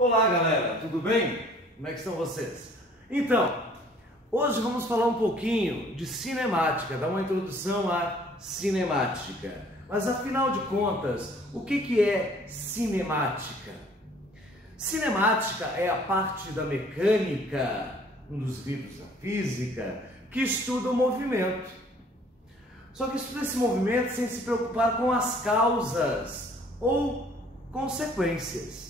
Olá galera, tudo bem? Como é que estão vocês? Então, hoje vamos falar um pouquinho de cinemática, dar uma introdução à cinemática. Mas afinal de contas, o que é cinemática? Cinemática é a parte da mecânica, um dos livros da física, que estuda o movimento. Só que estuda esse movimento sem se preocupar com as causas ou consequências,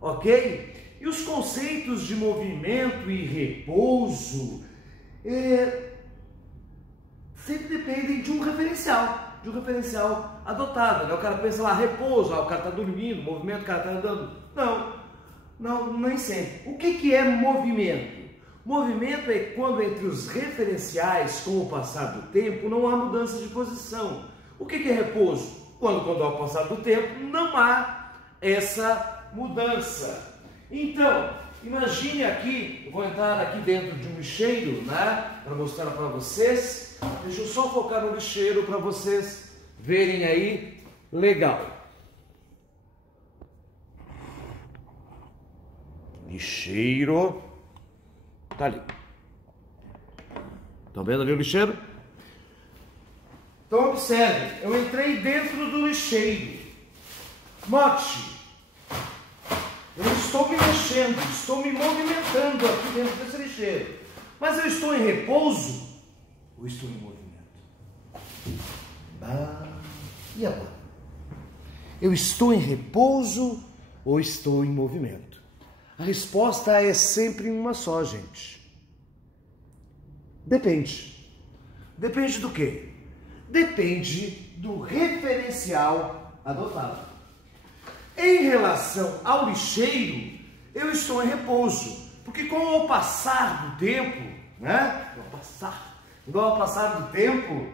ok? E os conceitos de movimento e repouso sempre dependem de um referencial adotado, né? O cara pensa lá, repouso, o cara está dormindo, movimento, o cara está andando. Não, nem sempre. O que é movimento? Movimento é quando entre os referenciais, com o passar do tempo, não há mudança de posição. O que é repouso? Quando ao passar do tempo não há essa mudança. Então, imagine aqui, eu vou entrar aqui dentro de um lixeiro, né, para mostrar para vocês. Deixa eu só focar no lixeiro para vocês verem aí, legal. Lixeiro, tá ali. Estão vendo ali o lixeiro? Então observe, eu entrei dentro do lixeiro. Note, eu estou me mexendo, estou me movimentando aqui dentro desse lixeiro. Mas eu estou em repouso ou estou em movimento? E agora? Eu estou em repouso ou estou em movimento? A resposta é sempre uma só, gente. Depende. Depende do quê? Depende do referencial adotado. Em relação ao lixeiro, eu estou em repouso, porque com o passar do tempo, né? Ao passar do tempo,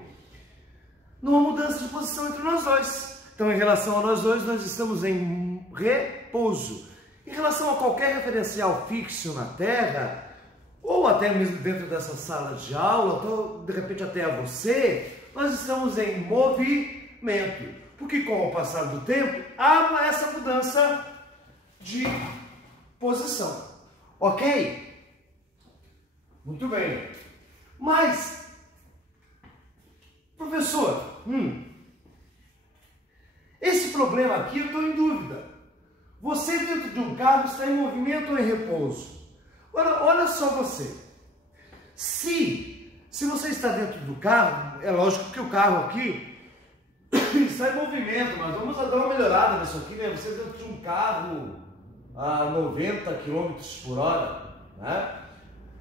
não há mudança de posição entre nós dois. Então, em relação a nós dois, nós estamos em repouso. Em relação a qualquer referencial fixo na Terra, ou até mesmo dentro dessa sala de aula, ou de repente até a você, nós estamos em movimento. Porque com o passar do tempo, há essa mudança de posição. Ok? Muito bem. Mas, professor, esse problema aqui eu estou em dúvida. Você dentro de um carro está em movimento ou em repouso? Olha só você. Se você está dentro do carro, é lógico que o carro aqui está em movimento, mas vamos dar uma melhorada nisso aqui, né? Você dentro de um carro a 90 km por hora, né?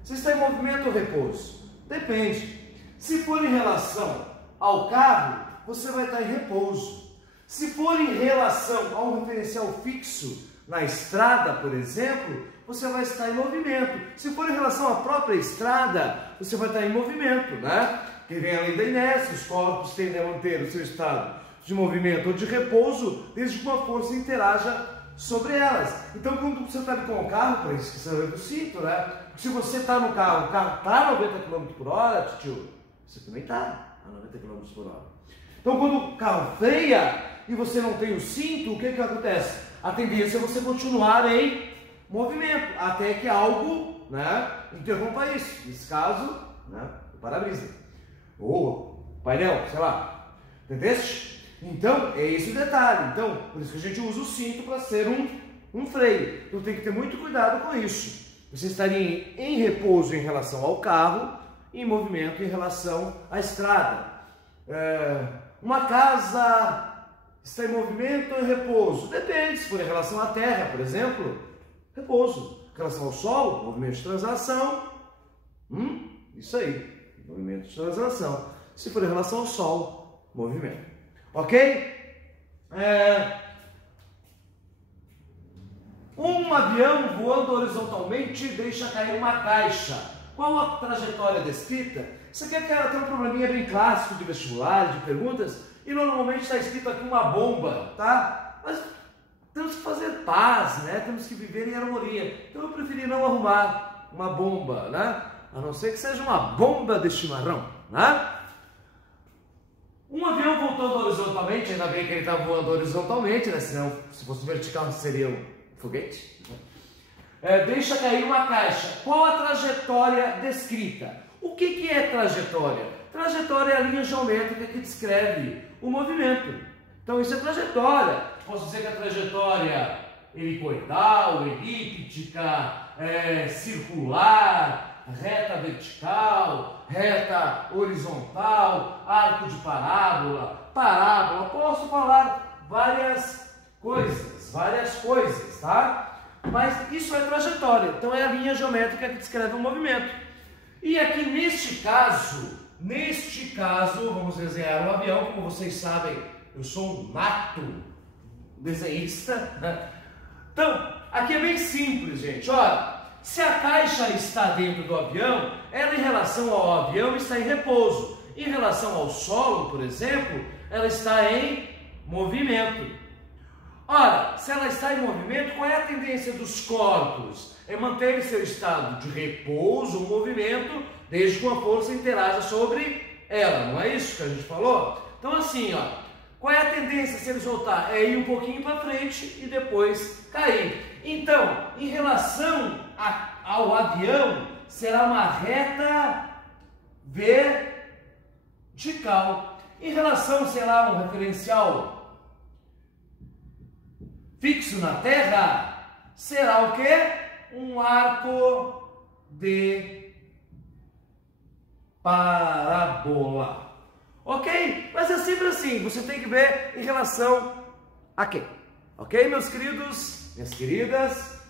Você está em movimento ou repouso? Depende. Se for em relação ao carro, você vai estar em repouso. Se for em relação a um referencial fixo na estrada, por exemplo, você vai estar em movimento. Se for em relação à própria estrada, você vai estar em movimento, né? Que vem além da inércia, os corpos tendem a manter o seu estado de movimento ou de repouso, desde que uma força interaja sobre elas. Então, quando você está com o carro, por isso que você lembra do cinto, né? Se você está no carro, o carro está a 90 km por hora, tio, você também está a 90 km por hora. Então, quando o carro freia e você não tem o cinto, o que acontece? A tendência é você continuar em movimento, até que algo, né, interrompa isso. Nesse caso, né, o para-brisa. Ou painel, sei lá. Entendeste? Então, é esse o detalhe. Então, por isso que a gente usa o cinto para ser um freio. Então, tem que ter muito cuidado com isso. Você estaria em repouso em relação ao carro e em movimento em relação à estrada. Uma casa está em movimento ou em repouso? Depende. Se for em relação à terra, por exemplo, repouso. Em relação ao sol, movimento de translação. Isso aí. Movimento de translação. Se for em relação ao Sol, movimento. Ok? Um avião voando horizontalmente deixa cair uma caixa. Qual a trajetória descrita? Isso aqui tem um probleminha bem clássico de vestibular, de perguntas, e normalmente está escrito aqui uma bomba, tá? Mas temos que fazer paz, né? Temos que viver em harmonia. Então eu preferi não arrumar uma bomba, né? A não ser que seja uma bomba de chimarrão, né? Um avião voltando horizontalmente, ainda bem que ele está voando horizontalmente, né? Senão, se fosse vertical, seria um foguete. Né? deixa cair uma caixa. Qual a trajetória descrita? O que é trajetória? Trajetória é a linha geométrica que descreve o movimento. Então isso é trajetória. Posso dizer que a trajetória é helicoidal, elíptica, circular, reta vertical, reta horizontal, arco de parábola, parábola. Posso falar várias coisas, tá? Mas isso é trajetória. Então é a linha geométrica que descreve o movimento. E aqui neste caso, vamos desenhar um avião. Como vocês sabem, eu sou um nato desenhista. Então, aqui é bem simples, gente. Olha, se a caixa está dentro do avião, ela em relação ao avião está em repouso. Em relação ao solo, por exemplo, ela está em movimento. Ora, se ela está em movimento, qual é a tendência dos corpos? É manter seu estado de repouso, movimento, desde que uma força interaja sobre ela. Não é isso que a gente falou? Então assim, ó, qual é a tendência se ele soltar? É ir um pouquinho para frente e depois cair. Então, em relação ao avião, será uma reta vertical. Em relação, será um referencial fixo na terra, será o quê? Um arco de parábola. Ok? Mas é sempre assim, você tem que ver em relação a quê? Ok, meus queridos, minhas queridas?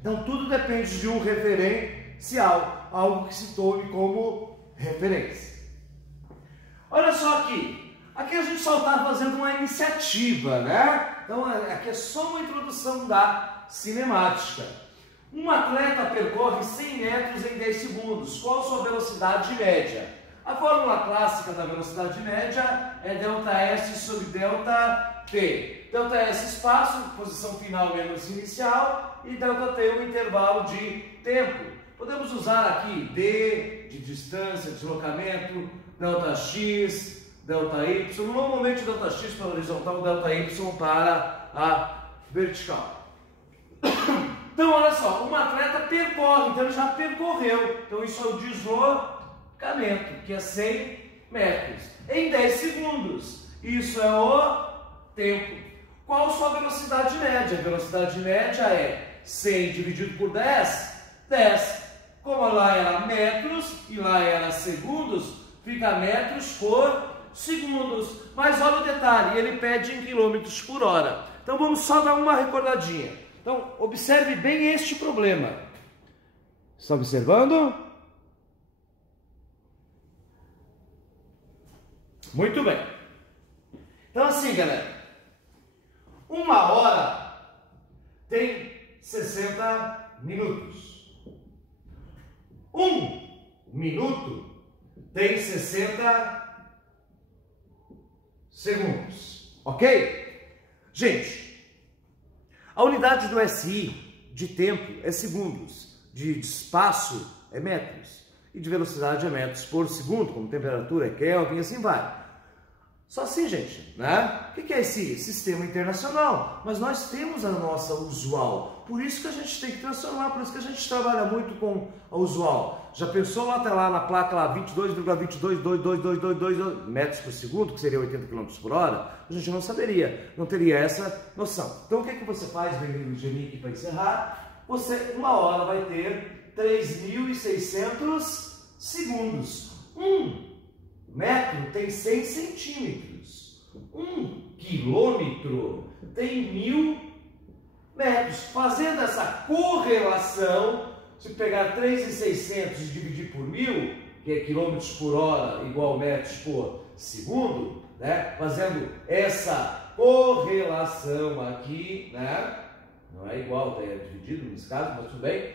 Então tudo depende de um referencial, algo que se tome como referência. Olha só aqui a gente só está fazendo uma iniciativa, né? Então aqui é só uma introdução da cinemática. Um atleta percorre 100 metros em 10 segundos. Qual a sua velocidade média? A fórmula clássica da velocidade média é ΔS sobre ΔT. ΔS espaço, posição final menos inicial, e ΔT o intervalo de tempo. Podemos usar aqui D de distância, deslocamento, ΔX, ΔY, normalmente ΔX para a horizontal, ΔY para a vertical. Então, olha só, um atleta percorre, então ele já percorreu. Então, isso é o deslocamento, que é 100 metros, em 10 segundos. Isso é o tempo. Qual a sua velocidade média? A velocidade média é 100 dividido por 10, 10. Como lá era metros e lá era segundos, fica metros por segundos. Mas olha o detalhe, ele pede em quilômetros por hora. Então vamos só dar uma recordadinha. Então observe bem este problema. Está observando? Muito bem. Então assim, galera, uma hora tem 60 minutos. Um minuto tem 60 segundos, ok? Gente, a unidade do SI de tempo é segundos, de espaço é metros e de velocidade é metros por segundo, como temperatura é Kelvin e assim vai. Só assim, gente, né? O que é esse sistema internacional? Mas nós temos a nossa usual, por isso que a gente tem que transformar, por isso que a gente trabalha muito com a usual. Já pensou lá, até lá na placa lá 22,222222 metros por segundo, que seria 80 km por hora? A gente não saberia, não teria essa noção. Então o que você faz, bem-vindo Genique, para encerrar? Você, uma hora, vai ter 3.600 segundos. Metro tem 100 centímetros. 1 quilômetro tem 1000 metros. Fazendo essa correlação, se pegar 3.600 e dividir por 1000, que é quilômetros por hora igual metros por segundo, né? Fazendo essa correlação aqui, né? Não é igual, é dividido nesse caso, mas tudo bem.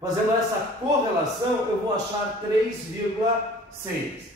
Fazendo essa correlação, eu vou achar 3,6.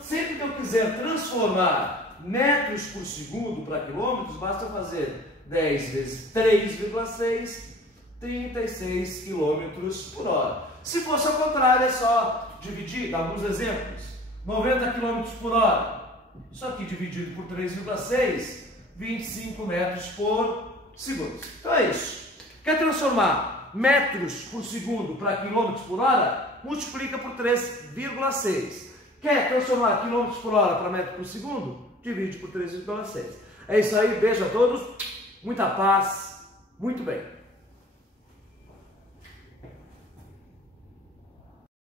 Sempre que eu quiser transformar metros por segundo para quilômetros, basta fazer 10 vezes 3,6, 36 quilômetros por hora. Se fosse ao contrário, é só dividir, dar alguns exemplos. 90 quilômetros por hora. Isso aqui dividido por 3,6, 25 metros por segundo. Então é isso. Quer transformar metros por segundo para quilômetros por hora, multiplica por 3,6. Quer transformar quilômetros por hora para metros por segundo? Divide por 3,6. É isso aí, beijo a todos, muita paz, muito bem.